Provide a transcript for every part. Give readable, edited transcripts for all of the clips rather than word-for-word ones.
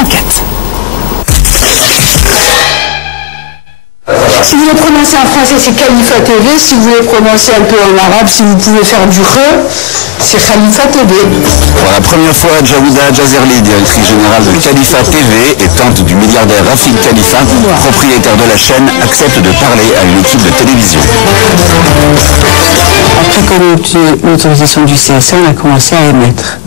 enquête. Si vous voulez prononcer en français, c'est Khalifa TV. Si vous voulez prononcer un peu en arabe, si vous pouvez faire du c'est Khalifa TV. Pour la première fois, Jawida Jazerli, directrice générale de Khalifa TV et tante du milliardaire Rafik Khalifa, propriétaire de la chaîne, accepte de parler à une équipe de télévision. Après qu'on ait obtenu l'autorisation du CSA, on a commencé à émettre.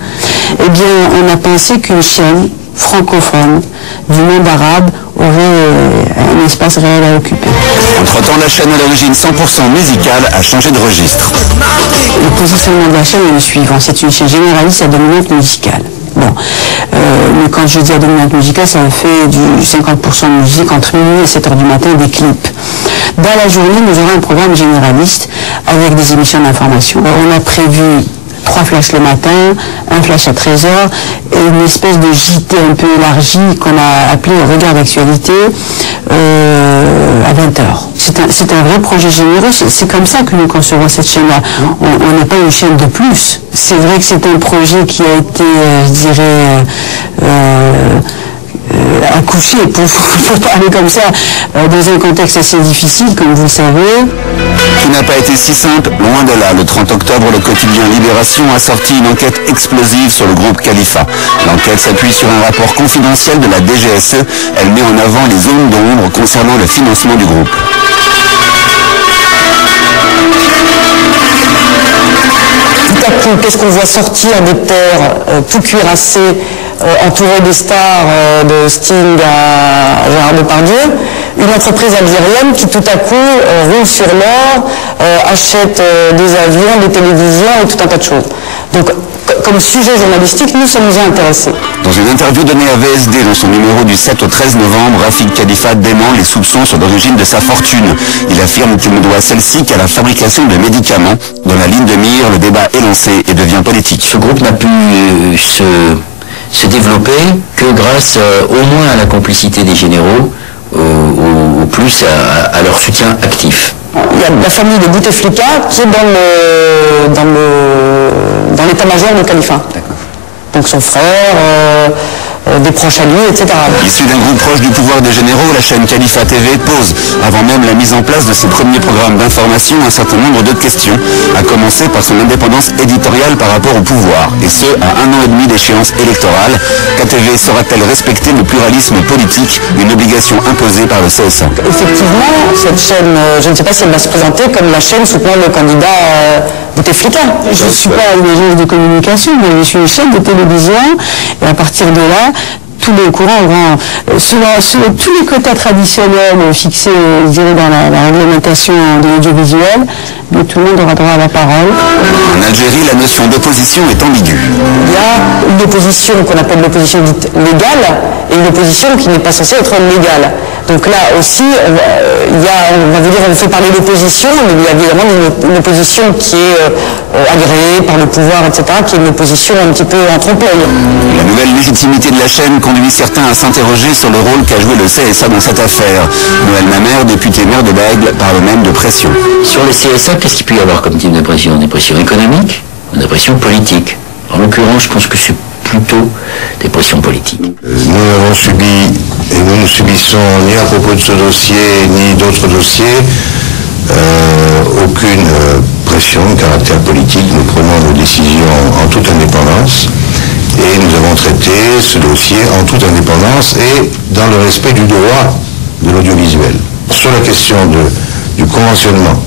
Eh bien, on a pensé qu'une chaîne francophone du monde arabe aurait un espace réel à occuper. Entre-temps, la chaîne à l'origine 100% musicale a changé de registre. Le positionnement de la chaîne est le suivant. C'est une chaîne généraliste à dominante musicale. Bon, mais quand je dis à dominante musicale, ça fait du 50% de musique entre minuit et 7h du matin, des clips. Dans la journée, nous aurons un programme généraliste avec des émissions d'information. On a prévu 3 flashs le matin, un flash à 13h et une espèce de JT un peu élargi qu'on a appelé Regard d'actualité à 20h. C'est un vrai projet généreux, c'est comme ça que nous concevons cette chaîne-là. On n'est pas une chaîne de plus. C'est vrai que c'est un projet qui a été, je dirais, accouché, pour parler comme ça, dans un contexte assez difficile, comme vous le savez. Tout n'a pas été si simple, loin de là. Le 30 octobre, le quotidien Libération a sorti une enquête explosive sur le groupe Khalifa. L'enquête s'appuie sur un rapport confidentiel de la DGSE. Elle met en avant les zones d'ombre concernant le financement du groupe. Tout à coup, qu'est-ce qu'on voit sortir des terres tout cuirassées, entourées des stars de Sting à Gérard Depardieu? Une entreprise algérienne qui tout à coup roule sur l'or, achète des avions, des télévisions et tout un tas de choses. Donc, comme sujet journalistique, nous, ça nous a intéressés. Dans une interview donnée à VSD dans son numéro du 7 au 13 novembre, Rafik Khalifa dément les soupçons sur l'origine de sa fortune. Il affirme qu'il ne doit celle-ci qu'à la fabrication de médicaments. Dans la ligne de mire, le débat est lancé et devient politique. Ce groupe n'a pu se développer que grâce au moins à la complicité des généraux, au plus à leur soutien actif. Il y a la famille de Bouteflika qui est dans l'état-major de Khalifa. Donc son frère, des proches à lui, etc. Issu d'un groupe proche du pouvoir des généraux, la chaîne Khalifa TV pose, avant même la mise en place de ses premiers programmes d'information, un certain nombre de questions, à commencer par son indépendance éditoriale par rapport au pouvoir, et ce, à 1 an et demi d'échéance électorale. KTV saura-t-elle respecter le pluralisme politique, une obligation imposée par le CSA? Effectivement, cette chaîne, je ne sais pas si elle va se présenter comme la chaîne soutenant le candidat Bouteflika. Je ne suis pas une agence de communication, mais je suis une chaîne de télévision, et à partir de là, tous les courants auront, selon tous les quotas traditionnels fixés, je dirais, dans la réglementation de l'audiovisuel, mais tout le monde aura droit à la parole. En Algérie, la notion d'opposition est ambiguë. Il y a une opposition qu'on appelle l'opposition dite légale et une opposition qui n'est pas censée être légale. Donc là aussi, on fait parler d'opposition, mais il y a évidemment une opposition qui est agréée par le pouvoir, etc., qui est une opposition un petit peu en trompe-l'œil. La nouvelle légitimité de la chaîne conduit certains à s'interroger sur le rôle qu'a joué le CSA dans cette affaire. Noël Mamère, député maire de Bègle, parle même de pression. Sur le CSA, qu'est-ce qu'il peut y avoir comme type de pression? Des pressions économiques, des pressions politiques. En l'occurrence, je pense que c'est plutôt des pressions politiques. Nous n'avons subi, et nous ne subissons ni à propos de ce dossier, ni d'autres dossiers, aucune pression de caractère politique. Nous prenons nos décisions en toute indépendance et nous avons traité ce dossier en toute indépendance et dans le respect du droit de l'audiovisuel. Sur la question du conventionnement,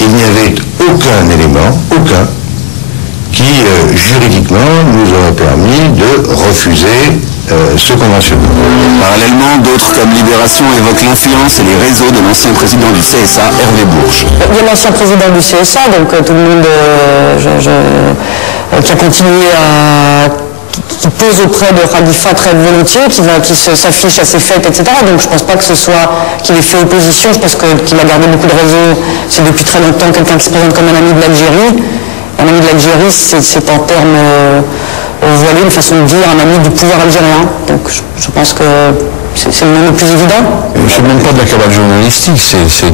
il n'y avait aucun élément, qui juridiquement nous aurait permis de refuser ce conventionnement. Parallèlement, d'autres comme Libération évoquent l'influence et les réseaux de l'ancien président du CSA, Hervé Bourges. Il y a l'ancien président du CSA, donc tout le monde qui a continué qui pose auprès de Khalifa très volontiers, qui s'affiche à ses fêtes, etc. Donc je ne pense pas que ce soit qu'il ait fait opposition, je pense qu'il a gardé beaucoup de réseaux. C'est depuis très longtemps quelqu'un qui se présente comme un ami de l'Algérie. Un ami de l'Algérie, c'est en termes voilés, une façon de dire un ami du pouvoir algérien. Donc je pense que c'est le nom le plus évident. Je ne même pas de la cabale journalistique, c'est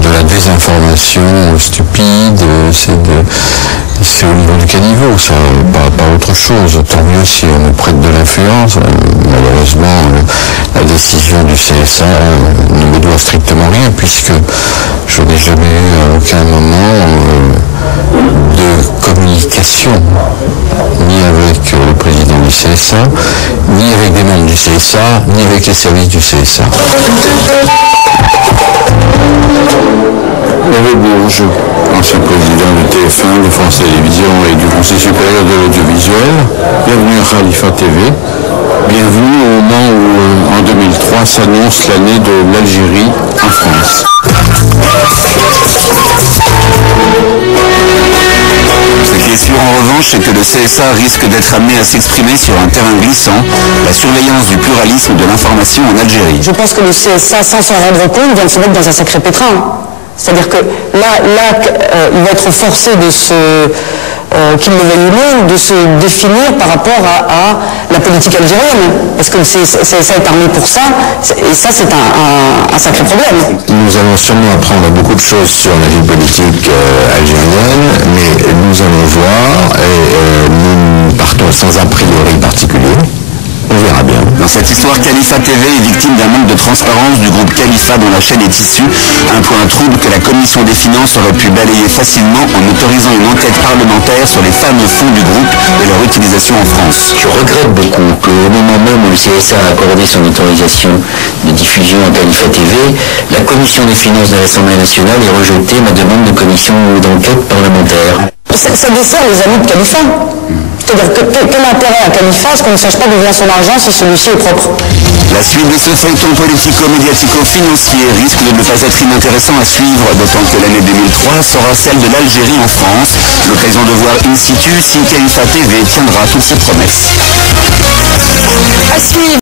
de la désinformation stupide, c'est c'est au niveau du caniveau, ça, pas autre chose. Tant mieux si on nous prête de l'influence. Malheureusement, la décision du CSA ne me doit strictement rien, puisque je n'ai jamais eu à aucun moment de communication, ni avec le président du CSA, ni avec des membres du CSA, ni avec les services du CSA. Hervé Bourges, ancien président de TF1, de France Télévisions et du Conseil supérieur de l'audiovisuel. Bienvenue à Khalifa TV. Bienvenue au moment où, en 2003, s'annonce l'année de l'Algérie en France. Ce qui est sûr en revanche, c'est que le CSA risque d'être amené à s'exprimer sur un terrain glissant, la surveillance du pluralisme de l'information en Algérie. Je pense que le CSA, sans s'en rendre compte, vient de se mettre dans un sacré pétrin. C'est-à-dire que là, il va être forcé de qu'il le veuille ou non, de se définir par rapport à la politique algérienne. Parce que le CSA est armé pour ça, et ça c'est un sacré problème. Nous allons sûrement apprendre beaucoup de choses sur la vie politique algérienne, mais nous allons voir, et nous partons sans a priori particulier. On verra bien. Dans cette histoire, Khalifa TV est victime d'un manque de transparence du groupe Khalifa dont la chaîne est issue, un point trouble que la commission des finances aurait pu balayer facilement en autorisant une enquête parlementaire sur les fameux fonds du groupe et leur utilisation en France. Je regrette beaucoup qu'au moment même où le CSA a accordé son autorisation de diffusion à Khalifa TV, la commission des finances de l'Assemblée nationale ait rejeté ma demande de commission d'enquête parlementaire. Ça dessert les amis de Khalifa. C'est-à-dire quel intérêt à Khalifa, ce qu'on ne sache pas d'où vient son argent si celui-ci est propre. La suite de ce feuilleton politico-médiatico-financier risque de ne pas être inintéressant à suivre, d'autant que l'année 2003 sera celle de l'Algérie en France. L'occasion de voir in situ si Khalifa TV tiendra toutes ses promesses. À suivre.